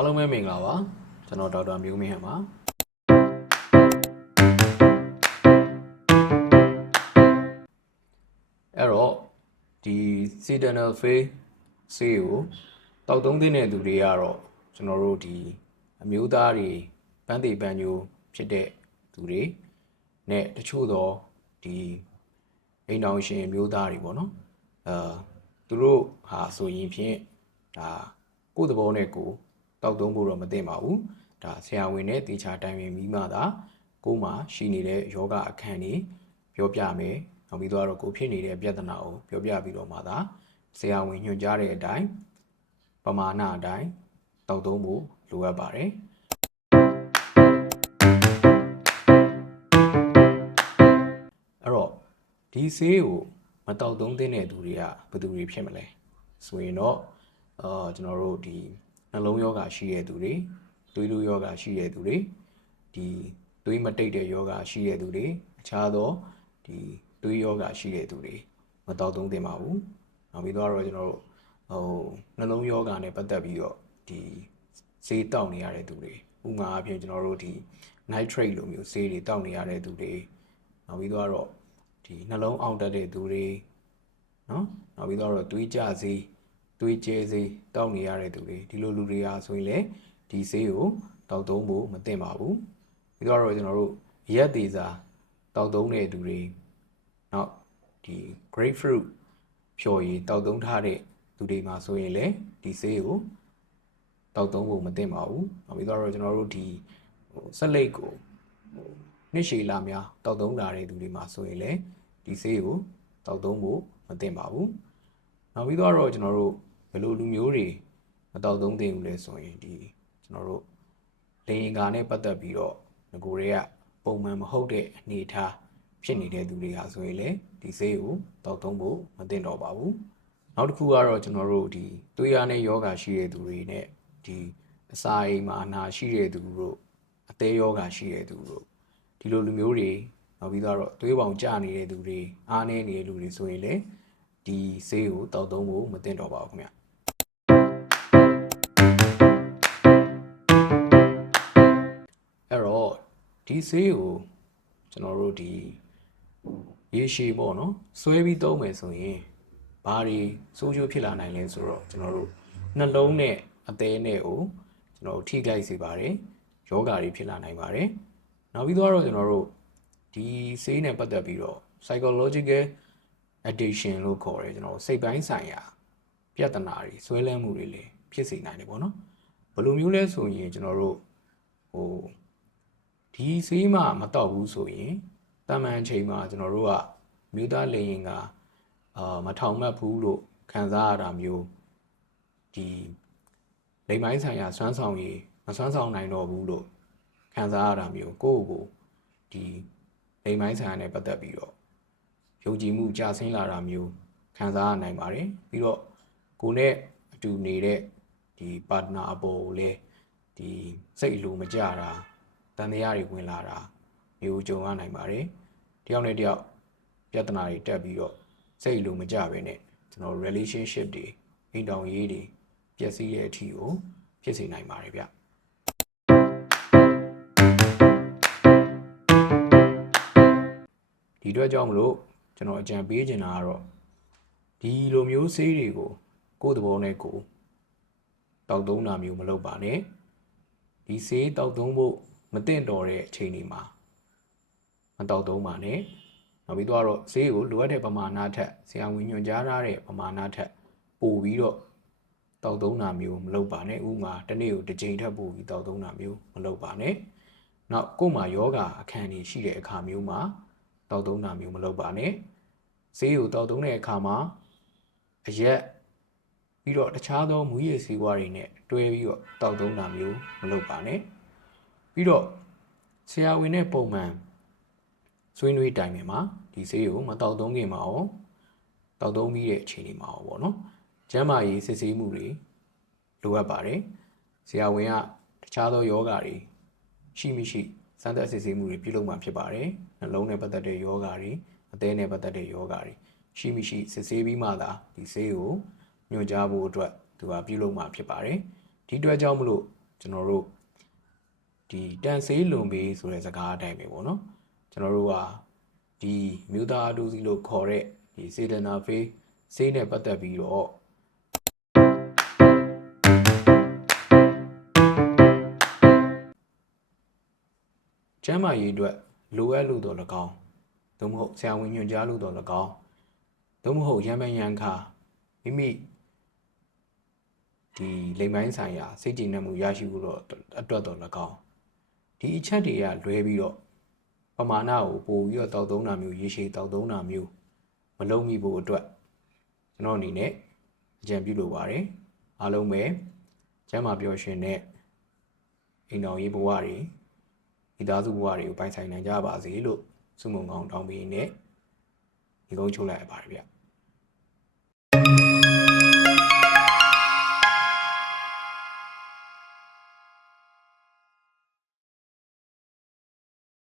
အားလုံးပဲမင်္ဂလာပါကျွန်တော်ဒေါက်တာမျိုးမင်းဟန်ပါအဲ့တော့ဒီ seasonal phase ဆေးကိုတောက်သုံးသင့်တဲ့သူတွေကတော့ကျွန်တော်တို့ဒီအမျိုးသားတွေပန်းသေးပန်းညိုဖြစ်တဲ့သူတွေနဲ့တချို့တော့ဒီအိမ်တော်ရှင်အမျိုးသားတွေပေါ့နော်သူတို့ဟာဆိုရင်ဖြင့်ဒါကိုယ့်သဘောနဲ့ကိုယ်တောက်သုံးဖို့တော့မသင့်ပါဘူးဒါဆရာဝန်နဲ့တေချာတိုင်ပင်ပြီးမှသာကိုယ်မှာရှိနေတဲ့ယောဂအခန်းတွေပြောပြမယ်နောက်ပြီးတော့ကိုယ်ဖြစ်နေတဲ့ပြဿနာကိုပြောပြပြီးတော့မှသာဆရာဝန်ညွှန်ကြားတဲ့အတိုင်းပမာဏအတိုင်းတောက်သုံးဖို့လိုအပ်ပါတယ်အဲ့တော့ဒီဆေးကိုမတောက်သုံးသင့်တဲ့သူတွေကဘယ်သူတွေဖြစ်မလဲဆိုရင်တော့ကျွန်တော်တို့ဒီနှလုံးယောဂရှိတဲ့သူတွေသွေးတိုးယောဂရှိတဲ့သူတွေဒီသွေးမတိတ်တဲ့ယောဂရှိတဲ့သူတွေအခြားသောဒီသွေးယောဂရှိတဲ့သူတွေမတောက်သုံးသင့်ပါဘူးနောက်ပြီးတော့ကျွန်တော်တို့နှလုံးယောဂနဲ့ပတ်သက်ပြီးတော့ဒီဆေးတောက်နေရတဲ့သူတွေဥပမာအဖြစ်ကျွန်တော်တို့ဒီ nitrate လိုမျိုးဆေးတွေတောက်နေရတဲ့သူတွေနောက်ပြီးတော့ဒီနှလုံးအောင့်တက်တဲ့သူတွေနော်နောက်ပြီးတော့သွေးကြဆေးသွေးကျဲဆေးတောက်နေရတဲ့သူတွေဒီလိုလူတွေအားဆိုရင်လည်းဒီဆေးကိုတောက်သုံးဖို့မသင့်ပါဘူးပြီးတော့ကျွန်တော်တို့ရက်သေးစာတောက်သုံးတဲ့သူတွေနောက်ဒီ grapefruit ဖြော်ရည်တောက်သုံးထားတဲ့သူတွေမှာဆိုရင်လည်းဒီဆေးကိုတောက်သုံးဖို့မသင့်ပါဘူးနောက်ပြီးတော့ကျွန်တော်တို့ဒီဆက်လက်ကိုနှစ်ရှည်လာများတောက်သုံးလာတဲ့သူတွေမှာဆိုရင်လည်းဒီဆေးကိုတောက်သုံးဖို့မသင့်ပါဘူးနောက်ပြီးတော့ကျွန်တော်တို့ဘယ်လိုလူမျိုးတွေမတောက်သုံးသင့်ဘူးလဲဆိုရင်ဒီကျွန်တော်တို့လေရင်ကာနဲ့ပတ်သက်ပြီးတော့ငကိုတွေကပုံမှန်မဟုတ်တဲ့အနေအထားဖြစ်နေတဲ့သူတွေဟာဆိုရင်လည်းဒီဆေးကိုတောက်သုံးဖို့မသင့်တော့ပါဘူးနောက်တစ်ခုကတော့ကျွန်တော်တို့ဒီသွေးရနဲ့ယောဂရှိတဲ့သူတွေနဲ့ဒီအစာအိမ်မှာအနာရှိတဲ့သူတို့အသေးယောဂရှိတဲ့သူတို့ဒီလိုလူမျိုးတွေနောက်ပြီးတော့သွေးပေါင်ကျနေတဲ့သူတွေအားနည်းနေတဲ့လူတွေဆိုရင်လည်းဒီဆေးကိုတောက်သုံးဖို့မသင့်တော့ပါဘူးခင်ဗျအဲ့တော့ဒီဆေးကိုကျွန်တော်တို့ဒီရေရှည်ပေါ့နော်ဆွဲပြီးသုံးမယ်ဆိုရင်ဘာတွေဆိုးကျိုးဖြစ်လာနိုင်လဲဆိုတော့ကျွန်တော်တို့နှလုံးနဲ့အသေးနဲ့ကိုကျွန်တော်တို့ထိခိုက်စေပါတယ်ယောဂါတွေဖြစ်လာနိုင်ပါတယ်နောက်ပြီးတော့ကျွန်တော်တို့ဒီဆေးနဲ့ပတ်သက်ပြီးတော့ psychological addiction လို့ခေါ်တယ်ကျွန်တော်စိတ်ပိုင်းဆိုင်ရာပြဿနာတွေဆွဲလန်းမှုတွေလည်းဖြစ်စေနိုင်တယ်ပေါ့နော်ဘယ်လိုမျိုးလဲဆိုရင်ကျွန်တော်တို့ဒီဆေးမှမတော့ဘူးဆိုရင်တာမန်အချိန်မှာကျွန်တော်တို့ကမြို့သားလေရင်ကမထောင်မှတ်ဘူးလို့ခံစားရတာမျိုးဒီလိမ်ပိုင်းဆိုင်ရာစွမ်းဆောင်ရည်မစွမ်းဆောင်နိုင်တော့ဘူးလို့ခံစားရတာမျိုးကိုယ့်ကိုဒီလိမ်ပိုင်းဆိုင်ရာနဲ့ပတ်သက်ပြီးတော့ယုံကြည်မှုကျဆင်းလာတာမျိုးခံစားရနိုင်ပါတယ်ပြီးတော့ကိုယ်နဲ့အတူနေတဲ့ဒီ partner အပေါ်ကိုလည်းဒီစိတ်အလိုမကျတာတန်တရားတွေဝင်လာတာမျိုးကြုံရနိုင်ပါတယ်တယောက်နဲ့တယောက်ပြဿနာတွေတက်ပြီးတော့စိတ်အလိုမကျပဲနဲ့ကျွန်တော် relationship တွေအိမ်တောင်ရေးတွေပျက်စီးတဲ့အထိကိုဖြစ်စေနိုင်ပါတယ်ဗျဒီအတွက်ကြောင့်မလို့ကျွန်တော်အကြံပေးချင်တာကတော့ဒီလိုမျိုးဆေးတွေကိုကိုယ့်သဘောနဲ့ကိုယ်တောက်သုံးတာမျိုးမလုပ်ပါနဲ့ဒီဆေးတောက်သုံးဖို့မသင့်တော်တဲ့အချိန်တွေမှာမတောက်သုံးပါနဲ့နောက်ပြီးတော့ဆေးကိုလိုအပ်တဲ့ပမာဏထက်ဆရာဝန်ညွှန်ကြားထားတဲ့ပမာဏထက်ပိုပြီးတော့တောက်သုံးတာမျိုးမလုပ်ပါနဲ့ဥပမာတစ်နေ့ကိုတစ်ချိန်ထက်ပိုပြီးတောက်သုံးတာမျိုးမလုပ်ပါနဲ့နောက်ကိုယ်မှာယောဂအခန်းတွေရှိတဲ့အခါမျိုးမှာတောက်သုံးတာမျိုးမလုပ်ပါနဲ့ဆေးကိုတောက်သုံးတဲ့အခါမှာအရက်ပြီးတော့တခြားသောမူရည်ဆေးဝါးတွေနဲ့တွဲပြီးတော့တောက်သုံးတာမျိုးမလုပ်ပါနဲ့ပြီးတော့ဆရာဝန်နဲ့ပုံမှန်ဆွေးနွေးတိုင်ပင်မှာဒီဆေးကိုမတောက်သုံးခင်မှာရောတောက်သုံးပြီးတဲ့အချိန်တွေမှာရောပေါ့နော်ကျန်းမာရေးစစ်ဆေးမှုတွေလိုအပ်ပါတယ်ဆရာဝန်ကတခြားသောယောဂါတွေရှိမရှိစမ်းသပ်စစ်ဆေးမှုတွေပြုလုပ်မှာဖြစ်ပါတယ်နှလုံးနဲ့ပတ်သက်တဲ့ယောဂါတွေအသေးနဲ့ပတ်သက်တဲ့ယောဂါတွေရှိမရှိစစ်ဆေးပြီးမှသာဒီဆေးကိုညွှန်ကြားဖို့အတွက်သူကပြုလုပ်မှာဖြစ်ပါတယ်ဒီအတွက်ကြောင့်မလို့ ကျွန်တော်တို့ဒီတန်ဆေးလွန်ပေးဆိုတဲ့စကားအတိုင်းပဲပေါ့နော်ကျွန်တော်တို့ကဒီမြို့သားအတူစီလို့ခေါ်တဲ့ဒီစေတနာဖေးဆေးနဲ့ပတ်သက်ပြီးတော့ကျန်းမာရေးအတွက်လိုအပ်လို့တော့၎င်းသို့မဟုတ်ဆရာဝန်ညွှန်ကြားလို့တော့၎င်းသို့မဟုတ်ရံပန်ရံခါမိမိဒီလိမ်ပိုင်းဆိုင်ရာစိတ်ကြည်နက်မှုရရှိဖို့တော့အတွက်တော့၎င်းဒီအချက်တွေကလွဲပြီးတော့ပမာဏကိုပို့ပြီးတော့တောက်သုံးတာမျိုးရေရှည်တောက်သုံးတာမျိုးမလုပ်မိဖို့အတွက်ကျွန်တော်အနေနဲ့အကြံပြုလိုပါတယ်အားလုံးပဲကျန်းမာပျော်ရွှင်တဲ့အိမ်တော်ရေးဘဝတွေမိသားစုဘဝတွေကိုပိုင်ဆိုင်နိုင်ကြပါစေလို့ဆုမွန်ကောင်းတောင်းပေးနေဒီကုန်းချုပ်လိုက်ရပါတယ်ဗျ